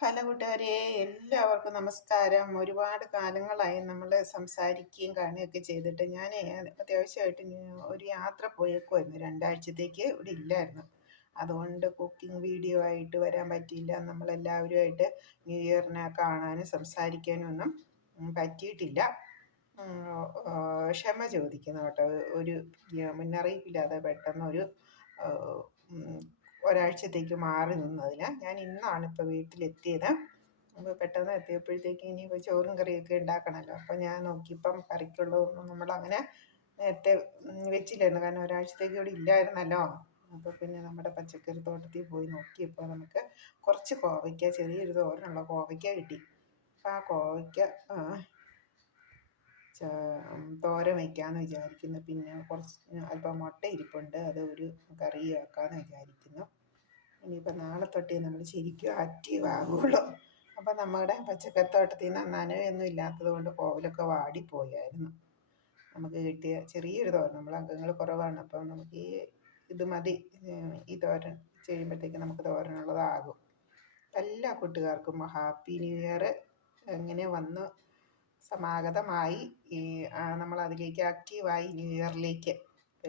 Hello കൂട്ടുകാരെ, എല്ലാവർക്കും നമസ്കാരം. ഒരുപാട് കാലങ്ങളായി നമ്മൾ സംസാരിക്കുകയും കാണുകയൊക്കെ ചെയ്തിട്ട് ഞാൻ അത്യാവശ്യമായിട്ട് ഒരു യാത്ര പോയേക്കുമായിരുന്നു. 2 ആഴ്ചത്തേക്ക് ഇവിടെ ഇല്ലായിരുന്നു. അതുകൊണ്ട് കുക്കിംഗ് വീഡിയോ ആയിട്ട് വരാൻ പറ്റിയില്ല. നമ്മളെല്ലാവരുമായിട്ട് ന്യൂ ഇയറിനെ കാണാനും സംസാരിക്കാനും ഒന്നും പറ്റിയിട്ടില്ല. ക്ഷമ ചോദിക്കുന്നു കേട്ടോ. ഒരു മുന്നറിയിപ്പില്ലാതെ പെട്ടെന്നൊരു ഒരാഴ്ചത്തേക്ക് മാറി നിന്നതിന്. ഞാൻ ഇന്നാണ് ഇപ്പോൾ വീട്ടിലെത്തിയത്. അപ്പോൾ പെട്ടെന്ന് എത്തിയപ്പോഴത്തേക്ക് ഇനിയിപ്പോൾ ചോറും കറിയൊക്കെ ഉണ്ടാക്കണമല്ലോ. അപ്പോൾ ഞാൻ നോക്കിയപ്പം കറിക്കുള്ളതൊന്നും നമ്മളങ്ങനെ നേരത്തെ വെച്ചില്ലായിരുന്നു. കാരണം ഒരാഴ്ചത്തേക്ക് ഇവിടെ ഇല്ലായിരുന്നല്ലോ. അപ്പോൾ പിന്നെ നമ്മുടെ പച്ചക്കറി തോട്ടത്തിൽ പോയി നോക്കിയപ്പോൾ നമുക്ക് കുറച്ച് കോവയ്ക്ക, ചെറിയൊരു തോരനുള്ള കോവയ്ക്ക കിട്ടി. അപ്പോൾ ആ കോവയ്ക്ക തോരൻ വയ്ക്കാമെന്ന് വിചാരിക്കുന്നു. പിന്നെ കുറച്ച് അല്പം മുട്ട ഇരിപ്പുണ്ട്, അത് ഒരു കറി ആക്കാമെന്ന് വിചാരിക്കുന്നു. ഇനിയിപ്പോൾ നാളെ തൊട്ടേ നമ്മൾ ശരിക്കും ആക്റ്റീവ് ആകുള്ളൂ. അപ്പം നമ്മുടെ പച്ചക്കറിത്തോട്ടത്തിൽ നിന്ന് നനവൊന്നും ഇല്ലാത്തത് കൊണ്ട് കോവലൊക്കെ വാടിപ്പോയായിരുന്നു. നമുക്ക് കിട്ടിയ ചെറിയൊരു തോരൻ, നമ്മൾ അംഗങ്ങൾ കുറവാണ്, അപ്പം നമുക്ക് ഇത് മതി. ഈ തോരൻ ചെയ്യുമ്പോഴത്തേക്ക് നമുക്ക് തോരനുള്ളതാകും. എല്ലാ കൂട്ടുകാർക്കും ഹാപ്പി ന്യൂ ഇയർ. എങ്ങനെ വന്ന് സമാഗതമായി നമ്മളതിലേക്ക് ആക്റ്റീവായി ന്യൂ ഇയറിലേക്ക്.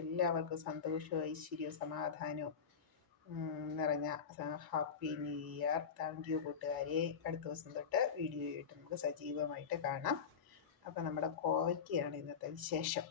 എല്ലാവർക്കും സന്തോഷവും ഐശ്വര്യവും സമാധാനവും നിറഞ്ഞ happy new year. Thank you കൂട്ടുകാരെ. അടുത്ത ദിവസം തൊട്ട് വീഡിയോ ആയിട്ട് നമുക്ക് സജീവമായിട്ട് കാണാം. അപ്പോൾ നമ്മുടെ കോവയ്ക്കയാണ് ഇന്നത്തെ വിശേഷം.